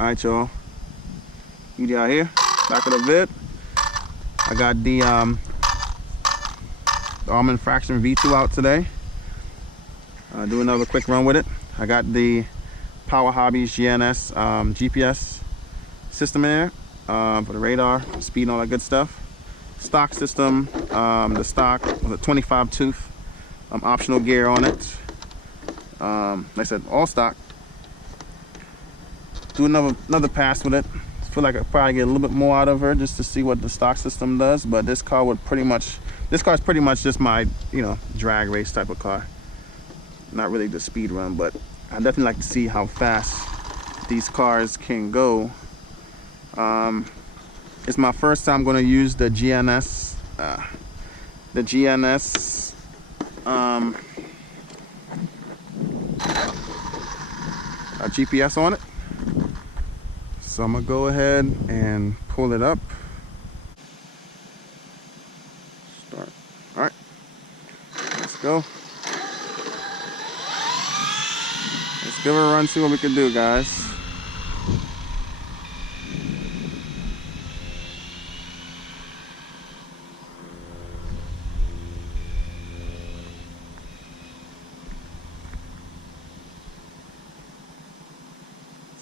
Alright, y'all. UDR here, back of the vid. I got the Arrma Infraction V2 out today. Do another quick run with it. I got the Power Hobbies GNS GPS system in there for the radar, speed, and all that good stuff. Stock system, the stock was a 25 tooth, optional gear on it. Like I said, all stock. Do another pass with it. I feel like I probably get a little bit more out of her just to see what the stock system does. But this car is pretty much just my, drag race type of car. Not really the speed run, but I definitely like to see how fast these cars can go. It's my first time going to use the GNS GPS on it. So I'm gonna go ahead and pull it up. Start. All right, let's go. Let's give it a run, see what we can do, guys.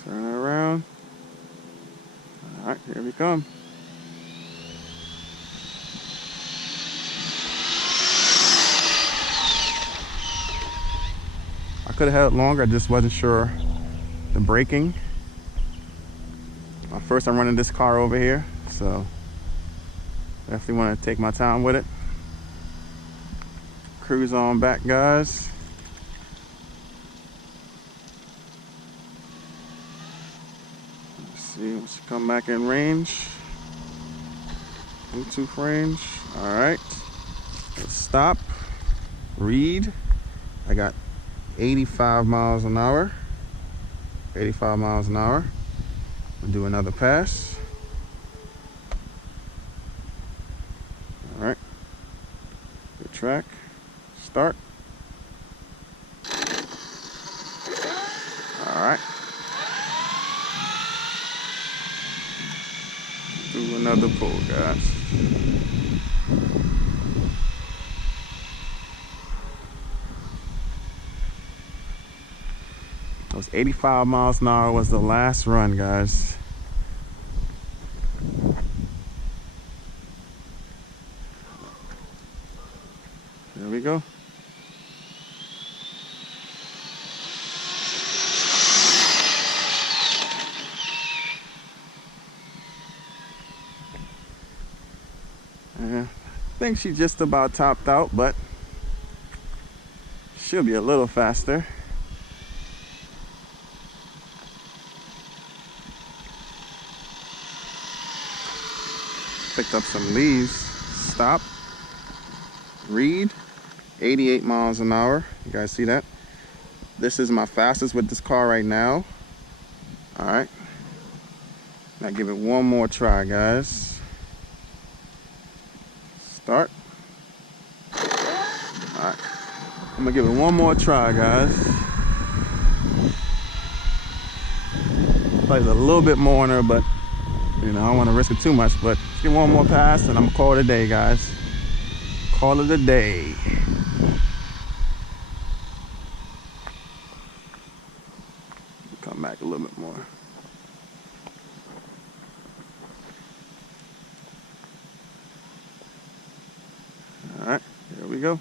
Turn it around. All right, here we come. I could have held it longer, I just wasn't sure the braking. First I'm running this car over here, so definitely want to take my time with it. Cruise on back, guys. Let's see, once you come back in range, Bluetooth range. All right, let's stop, read. I got 85 miles an hour. 85 miles an hour. We'll do another pass. All right. Good track. Start. All right. Do another pull, guys. It was 85 miles an hour was the last run, guys. There we go. I think she just about topped out, but she'll be a little faster. Picked up some leaves. Stop. Read. 88 miles an hour. You guys see that? This is my fastest with this car right now. All right. Now give it one more try, guys. Start. All right. I'm gonna give it one more try, guys. Probably a little bit more on her, but I don't want to risk it too much, but let's get one more pass and I'm gonna call it a day, guys. Call it a day. Come back a little bit more. All right, here we go.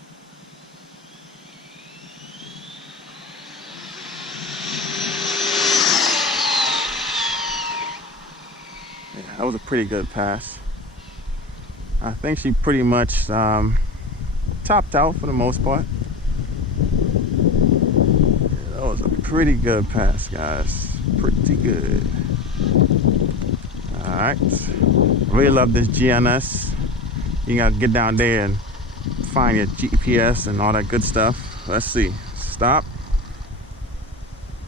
That was a pretty good pass. I think she pretty much topped out for the most part. That was a pretty good pass, guys. Pretty good. All right. Really love this GNS. You gotta get down there and find your GPS and all that good stuff. Let's see. Stop.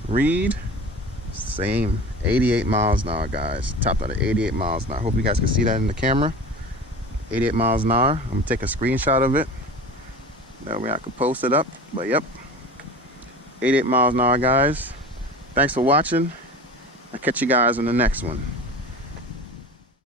Read. Same. 88 miles an hour, guys. Topped out at 88 miles an hour. Hope you guys can see that in the camera. 88 miles an hour. I'm gonna take a screenshot of it. That way I can post it up. But yep, 88 miles an hour, guys. Thanks for watching. I'll catch you guys on the next one.